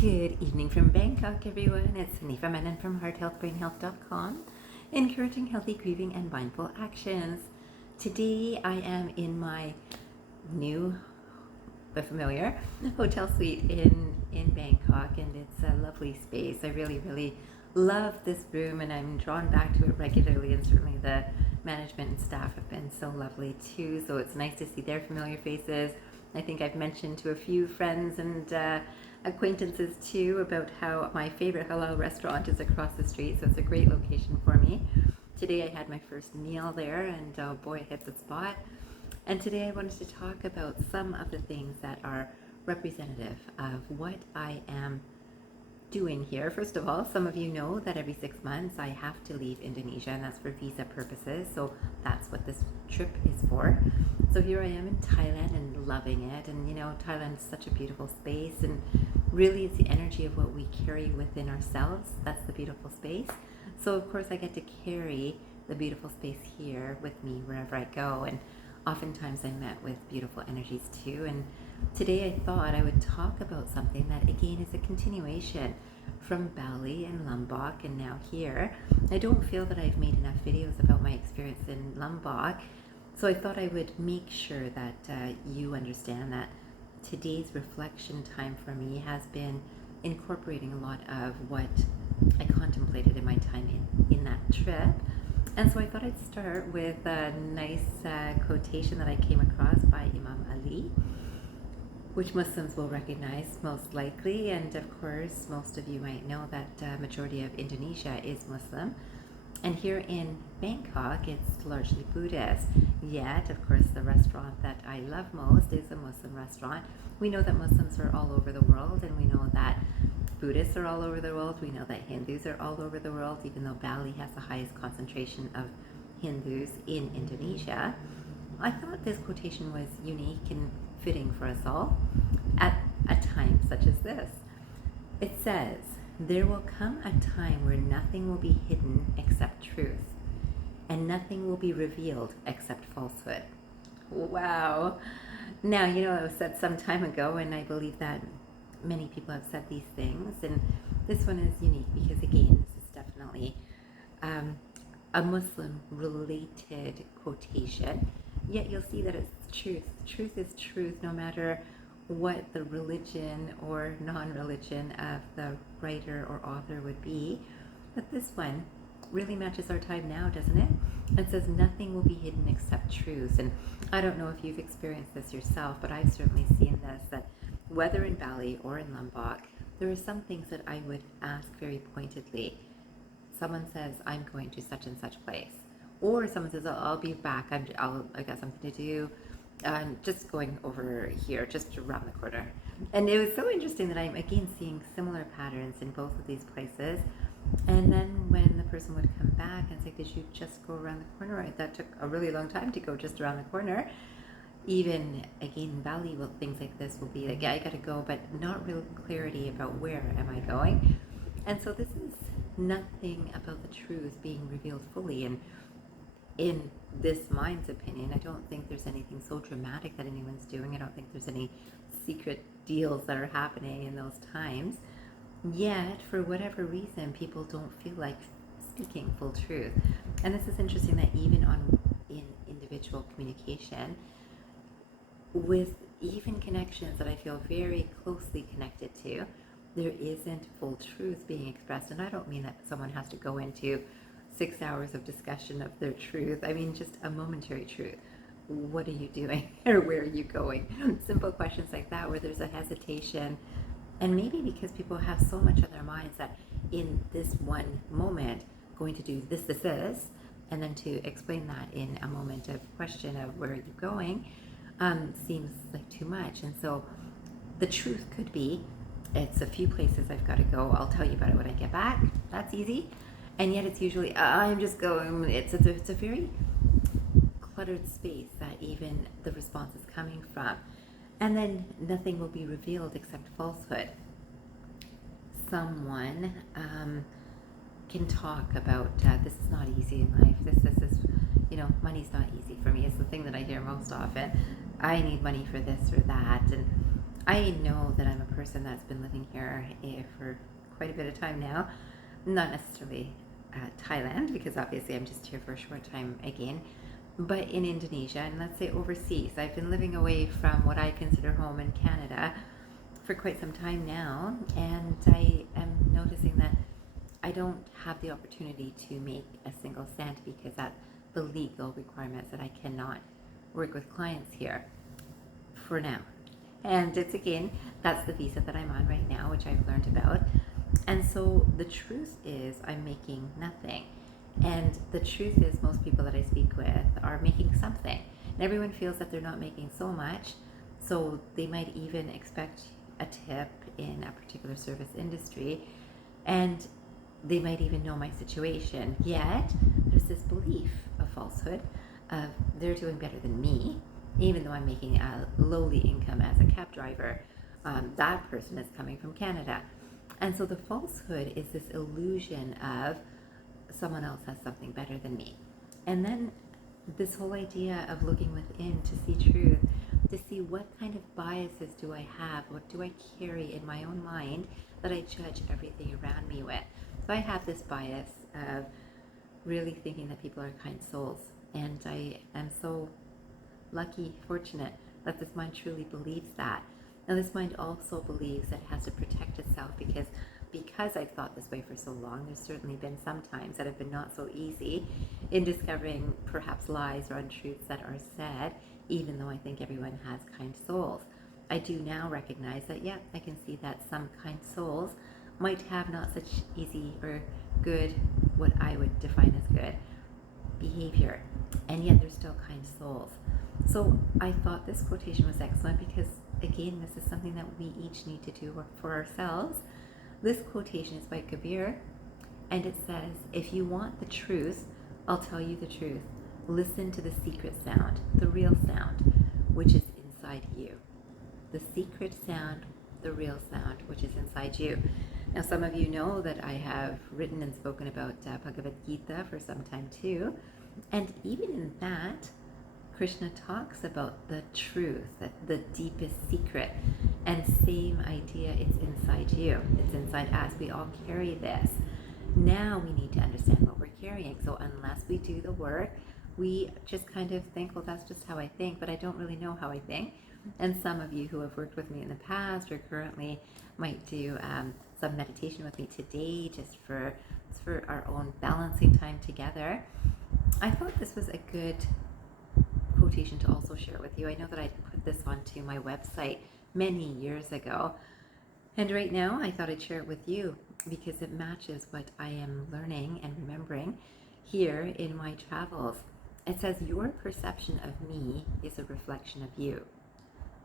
Good evening from Bangkok, everyone. It's Nifa Menon from hearthealthbrainhealth.com, encouraging healthy grieving and mindful actions. Today I am in my new, but familiar hotel suite in Bangkok, and it's a lovely space. I really love this room, and I'm drawn back to it regularly, and certainly the management and staff have been so lovely too. So it's nice to see their familiar faces. I think I've mentioned to a few friends and acquaintances too about how my favorite halal restaurant is across the street, so it's a great location for me. Today I had my first meal there, and oh boy, it hit the spot. And today I wanted to talk about some of the things that are representative of what I am doing here. First of all, some of you know that every 6 months I have to leave Indonesia, and that's for visa purposes, so that's what this trip is for. So here I am in Thailand and loving it, and you know, Thailand is such a beautiful space, and really it's the energy of what we carry within ourselves. That's the beautiful space. So of course I get to carry the beautiful space here with me wherever I go, and oftentimes I'm met with beautiful energies too. And today I thought I would talk about something that again is a continuation from Bali and Lombok and now here. I don't feel that I've made enough videos about my experience in Lombok, so I thought I would make sure that you understand that today's reflection time for me has been incorporating a lot of what I contemplated in my time in that trip. And so I thought I'd start with a nice quotation that I came across by Imam Ali, which Muslims will recognize most likely. And of course, most of you might know that majority of Indonesia is Muslim. And here in Bangkok, it's largely Buddhist. Yet, of course, the restaurant that I love most is a Muslim restaurant. We know that Muslims are all over the world, and we know that Buddhists are all over the world. We know that Hindus are all over the world, even though Bali has the highest concentration of Hindus in Indonesia. I thought this quotation was unique and fitting for us all at a time such as this. It says, "There will come a time where nothing will be hidden except truth, and nothing will be revealed except falsehood." Wow. Now, you know, it was said some time ago, and I believe that many people have said these things, and this one is unique because, again, this is definitely a Muslim-related quotation, yet you'll see that it's truth. Truth is truth, no matter what the religion or non-religion of the writer or author would be. But this one really matches our time now, doesn't it? It says nothing will be hidden except truth. And I don't know if you've experienced this yourself, but I've certainly seen this, that whether in Bali or in Lombok, there are some things that I would ask very pointedly. Someone says, "I'm going to such and such place," or someone says, "I'll be back. I got something to do. Just going over here, just around the corner." And it was so interesting that I'm again seeing similar patterns in both of these places. And then when the person would come back and say, "Did you just go around the corner?" That took a really long time to go just around the corner. Even again in Bali, well, things like this will be like, "Yeah, I gotta go," but not real clarity about where am I going. And so this is nothing about the truth being revealed fully. And in this mind's opinion, I don't think there's anything so dramatic that anyone's doing. I don't think there's any secret deals that are happening in those times. Yet, for whatever reason, people don't feel like speaking full truth. And this is interesting that even in individual communication, with even connections that I feel very closely connected to, there isn't full truth being expressed. And I don't mean that someone has to go into 6 hours of discussion of their truth. I mean just a momentary truth. What are you doing? Or where are you going? Simple questions like that, where there's a hesitation. And maybe because people have so much on their minds that in this one moment, going to do this, and then to explain that in a moment of question of where are you going, seems like too much. And so the truth could be, it's a few places I've got to go. I'll tell you about it when I get back. That's easy. And yet it's usually, I'm just going. It's a very cluttered space that even the response is coming from. And then nothing will be revealed except falsehood. Someone can talk about, this is not easy in life. This is, money's not easy for me. It's the thing that I hear most often. I need money for this or that. And I know that I'm a person that's been living here for quite a bit of time now. Not necessarily Thailand, because obviously I'm just here for a short time again, but in Indonesia, and let's say overseas. I've been living away from what I consider home in Canada for quite some time now, and I am noticing that I don't have the opportunity to make a single cent because that's the legal requirements that I cannot work with clients here for now. And it's again, that's the visa that I'm on right now, which I've learned about. And so the truth is, I'm making nothing. And the truth is, most people that I speak with are making something. And everyone feels that they're not making so much, so they might even expect a tip in a particular service industry. And they might even know my situation. Yet, there's this belief, a falsehood, of they're doing better than me, even though I'm making a lowly income as a cab driver. That person is coming from Canada. And so the falsehood is this illusion of someone else has something better than me. And then this whole idea of looking within to see truth, to see what kind of biases do I have, what do I carry in my own mind that I judge everything around me with. So I have this bias of really thinking that people are kind souls. And I am so lucky, fortunate that this mind truly believes that. Now this mind also believes that it has to protect itself because I've thought this way for so long. There's certainly been some times that have been not so easy in discovering perhaps lies or untruths that are said, even though I think everyone has kind souls. I do now recognize that, yeah, I can see that some kind souls might have not such easy or good, what I would define as good, behavior, and yet they're still kind souls. So I thought this quotation was excellent because, again, this is something that we each need to do for ourselves. This quotation is by Kabir, and it says, if you want the truth, I'll tell you the truth. Listen to the secret sound, the real sound, which is inside you. The secret sound, the real sound, which is inside you. Now, some of you know that I have written and spoken about Bhagavad Gita for some time too, and even in that, Krishna talks about the truth, the deepest secret, and same idea, it's inside you, it's inside us. We all carry this. Now we need to understand what we're carrying. So unless we do the work, we just kind of think, well, that's just how I think, but I don't really know how I think. And some of you who have worked with me in the past or currently might do some meditation with me today, just for our own balancing time together. I thought this was a good quotation to also share with you. I know that I put this onto my website many years ago, and right now I thought I'd share it with you because it matches what I am learning and remembering here in my travels. It says, your perception of me is a reflection of you.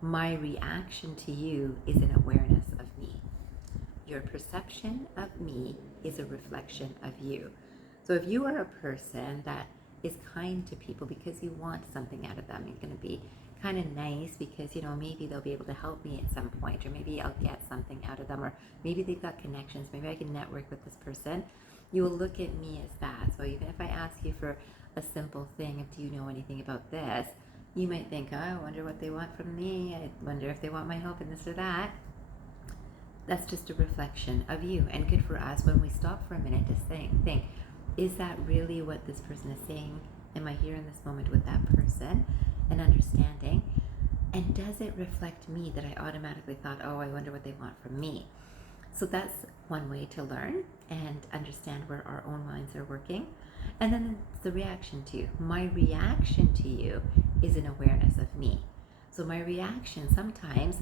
My reaction to you is an awareness of me. Your perception of me is a reflection of you. So if you are a person that is kind to people because you want something out of them, you're going to be kind of nice because, maybe they'll be able to help me at some point, or maybe I'll get something out of them, or maybe they've got connections, maybe I can network with this person. You will look at me as that. So even if I ask you for a simple thing of, do you know anything about this? You might think, oh, I wonder what they want from me. I wonder if they want my help in this or that. That's just a reflection of you, and good for us when we stop for a minute to think, is that really what this person is saying? Am I here in this moment with that person and understanding? And does it reflect me that I automatically thought, oh, I wonder what they want from me? So that's one way to learn and understand where our own minds are working. And then it's the reaction to you. My reaction to you is an awareness of me. So my reaction, sometimes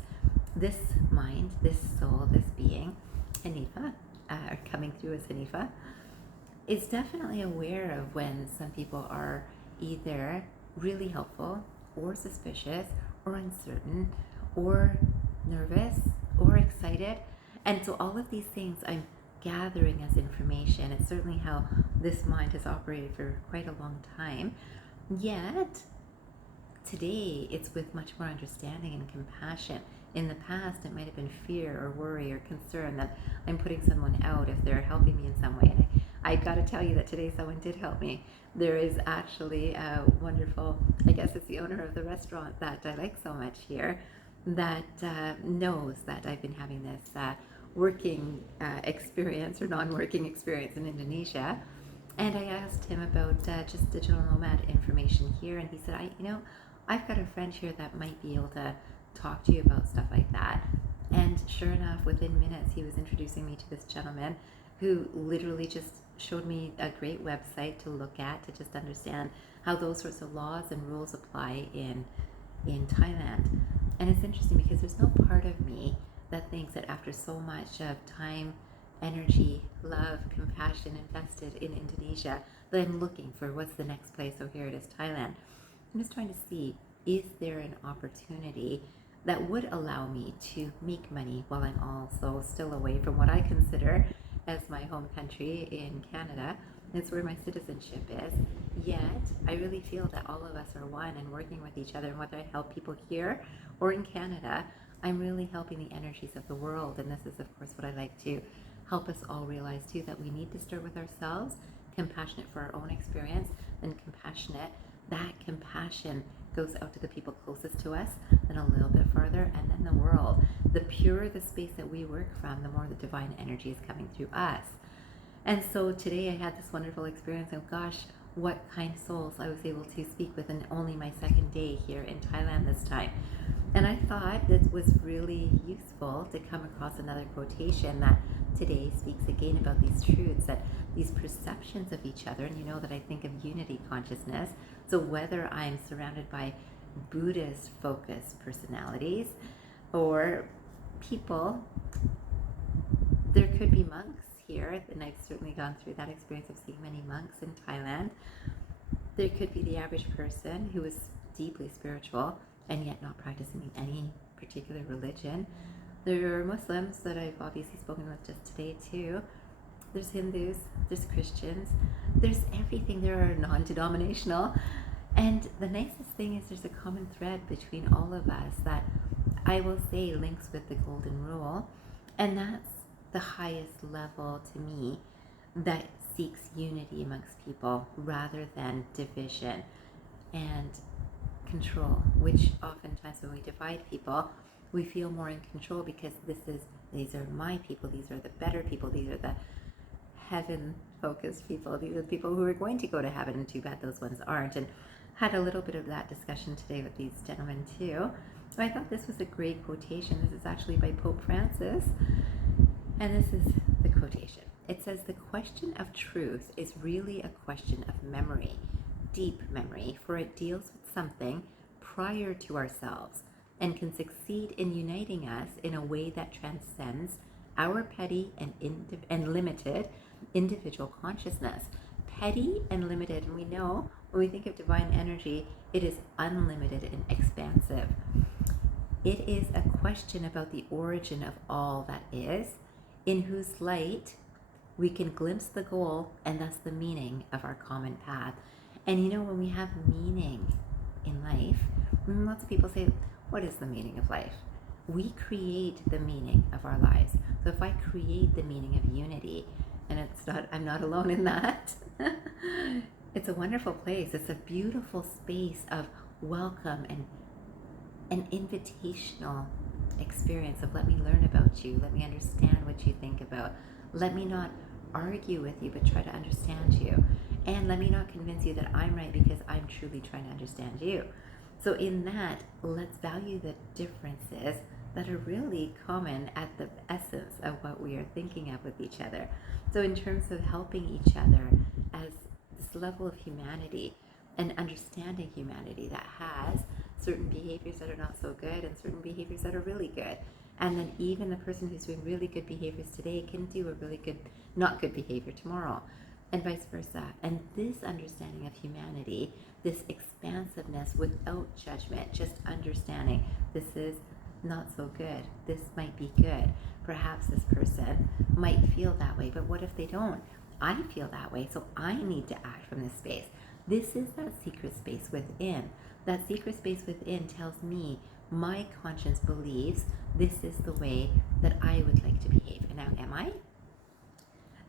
this mind, this soul, this being, Hanifa, coming through as Hanifa, is definitely aware of when some people are either really helpful or suspicious or uncertain or nervous or excited. And so all of these things I'm gathering as information. It's certainly how this mind has operated for quite a long time. Yet, today it's with much more understanding and compassion. In the past, it might have been fear or worry or concern that I'm putting someone out if they're helping me in some way. And I got to tell you that today someone did help me. There is actually a wonderful, I guess it's the owner of the restaurant that I like so much here, that knows that I've been having this working experience or non-working experience in Indonesia. And I asked him about just digital nomad information here, and he said, I've got a friend here that might be able to talk to you about stuff like that. And sure enough, within minutes, he was introducing me to this gentleman who literally just showed me a great website to look at to just understand how those sorts of laws and rules apply in Thailand. And it's interesting because there's no part of me that thinks that after so much of time, energy, love, compassion invested in Indonesia, that I'm looking for what's the next place. So here it is, Thailand. I'm just trying to see, is there an opportunity that would allow me to make money while I'm also still away from what I consider as my home country in Canada. It's where my citizenship is. Yet, I really feel that all of us are one and working with each other. And whether I help people here or in Canada, I'm really helping the energies of the world. And this is, of course, what I like to help us all realize too, that we need to start with ourselves, compassionate for our own experience, and compassionate. That compassion goes out to the people closest to us, then a little bit farther, and then the world. The purer the space that we work from, the more the divine energy is coming through us. And so today I had this wonderful experience of, gosh, what kind souls I was able to speak with in only my second day here in Thailand this time. And I thought it was really useful to come across another quotation that today speaks again about these truths, that these perceptions of each other, and you know that I think of unity consciousness. So whether I'm surrounded by Buddhist focused personalities or people, there could be monks here, and I've certainly gone through that experience of seeing many monks in Thailand. There could be the average person who is deeply spiritual and yet not practicing any particular religion. There are Muslims that I've obviously spoken with just today too. There's Hindus, there's Christians, there's everything. There are non-denominational. And the nicest thing is there's a common thread between all of us that I will say links with the golden rule. And that's the highest level to me that seeks unity amongst people rather than division and control, which oftentimes when we divide people, we feel more in control because these are my people, these are the better people, these are the heaven focused people, these are the people who are going to go to heaven, and too bad those ones aren't. And had a little bit of that discussion today with these gentlemen too. So I thought this was a great quotation. This is actually by Pope Francis, and this is the quotation. It says, "The question of truth is really a question of memory, deep memory, for it deals with something prior to ourselves and can succeed in uniting us in a way that transcends our petty and limited individual consciousness." Petty and limited, and we know when we think of divine energy, it is unlimited and expansive. It is a question about the origin of all that is, in whose light we can glimpse the goal and thus the meaning of our common path. And you know, when we have meaning in life, lots of people say, what is the meaning of life? We create the meaning of our lives. So if I create the meaning of unity, and I'm not alone in that, it's a wonderful place. It's a beautiful space of welcome and an invitational experience of, let me learn about you, let me understand what you think about, let me not argue with you but try to understand you, and let me not convince you that I'm right because I'm truly trying to understand you. So in that, let's value the differences that are really common at the essence of what we are thinking of with each other. So in terms of helping each other as this level of humanity and understanding humanity that has certain behaviors that are not so good and certain behaviors that are really good. And then even the person who's doing really good behaviors today can do a really good, not good behavior tomorrow, and vice versa. And this understanding of humanity, this expansiveness without judgment, just understanding this is not so good, this might be good. Perhaps this person might feel that way, but what if they don't? I feel that way, so I need to act from this space. This is that secret space within. That secret space within tells me my conscience believes this is the way that I would like to behave. And now, am I?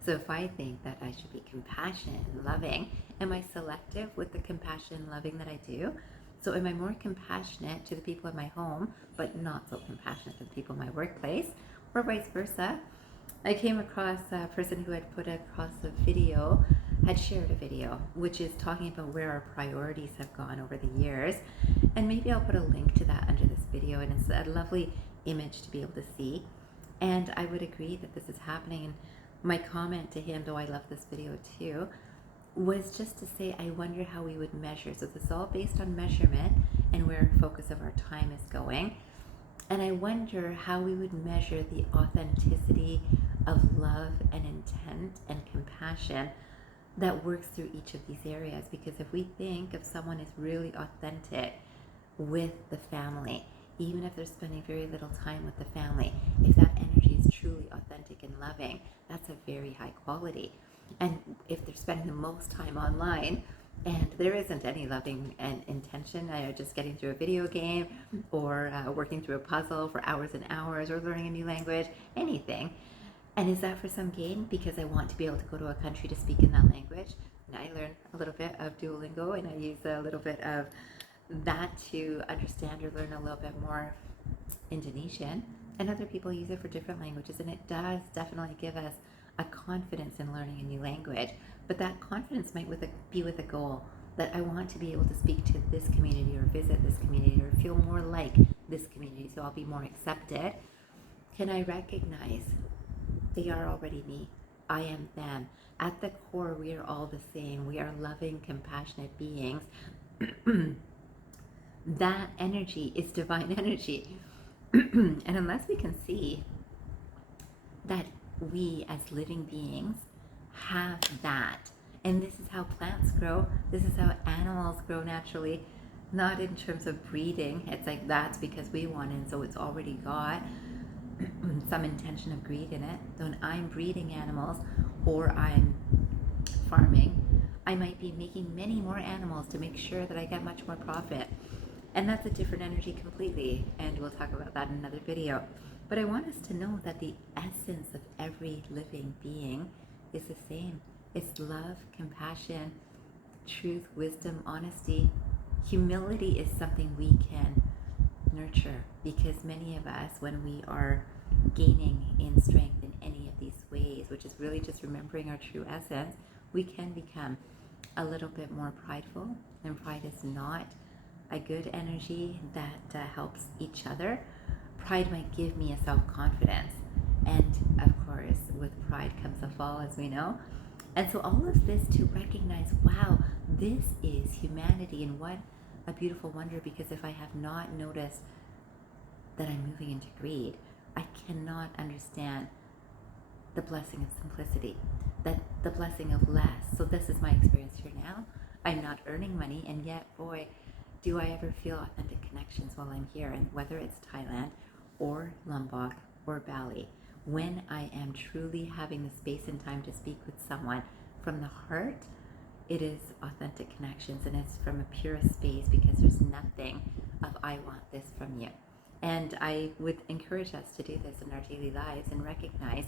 So if I think that I should be compassionate and loving, am I selective with the compassion and loving that I do? So am I more compassionate to the people in my home, but not so compassionate to the people in my workplace, or vice versa? I came across a person who had put across a video, had shared a video, which is talking about where our priorities have gone over the years. And maybe I'll put a link to that under this video, and it's a lovely image to be able to see. And I would agree that this is happening. And my comment to him, though I love this video too, was just to say, I wonder how we would measure. So this is all based on measurement and where focus of our time is going. And I wonder how we would measure the authenticity of love and intent and compassion that works through each of these areas. Because if we think of someone as really authentic with the family, even if they're spending very little time with the family, if that energy is truly authentic and loving, that's a very high quality. And if they're spending the most time online and there isn't any loving and intention, just getting through a video game or working through a puzzle for hours and hours, or learning a new language, anything. And is that for some gain? Because I want to be able to go to a country to speak in that language. And I learn a little bit of Duolingo, and I use a little bit of that to understand or learn a little bit more Indonesian. And other people use it for different languages, and it does definitely give us a confidence in learning a new language. But that confidence might be with a goal that I want to be able to speak to this community or visit this community or feel more like this community, so I'll be more accepted. Can I recognize they are already me? I am them. At the core, we are all the same. We are loving, compassionate beings. That energy is divine energy. And unless we can see that we as living beings have that, and this is how plants grow, this is how animals grow naturally, not in terms of breeding. It's like that's because we want it, and so it's already got some intention of greed in it. So when I'm breeding animals or I'm farming, I might be making many more animals to make sure that I get much more profit. And that's a different energy completely, and we'll talk about that in another video. But I want us to know that the essence of every living being is the same. It's love, compassion, truth, wisdom, honesty. Humility is something we can nurture, because many of us, when we are gaining in strength in any of these ways, which is really just remembering our true essence, we can become a little bit more prideful, and pride is not a good energy that helps each other. Pride might give me a self-confidence, and of course with pride comes a fall, as we know. And so all of this to recognize, wow, this is humanity, and what a beautiful wonder. Because if I have not noticed that I'm moving into greed, I cannot understand the blessing of simplicity, that the blessing of less. So this is my experience here now. I'm not earning money, and yet, boy, do I ever feel authentic connections while I'm here. And whether it's Thailand or Lombok or Bali, when I am truly having the space and time to speak with someone from the heart, it is authentic connections, and it's from a pure space, because there's nothing of I want this from you. And I would encourage us to do this in our daily lives and recognize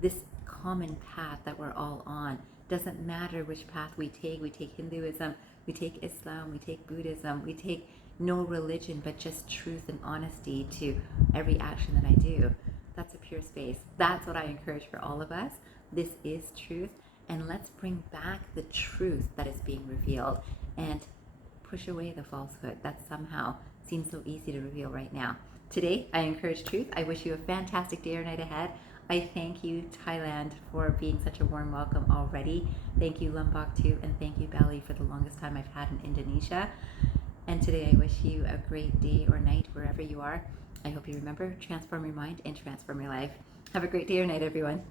this common path that we're all on. Doesn't matter which path we take. We take Hinduism, we take Islam, we take Buddhism, we take no religion, but just truth and honesty to every action that I do. That's a pure space. That's what I encourage for all of us. This is truth, and let's bring back the truth that is being revealed and push away the falsehood that somehow seems so easy to reveal right now. Today, I encourage truth. I wish you a fantastic day or night ahead. I thank you, Thailand, for being such a warm welcome already. Thank you, Lombok, too, and thank you, Bali, for the longest time I've had in Indonesia. And today, I wish you a great day or night wherever you are. I hope you remember, transform your mind and transform your life. Have a great day or night, everyone.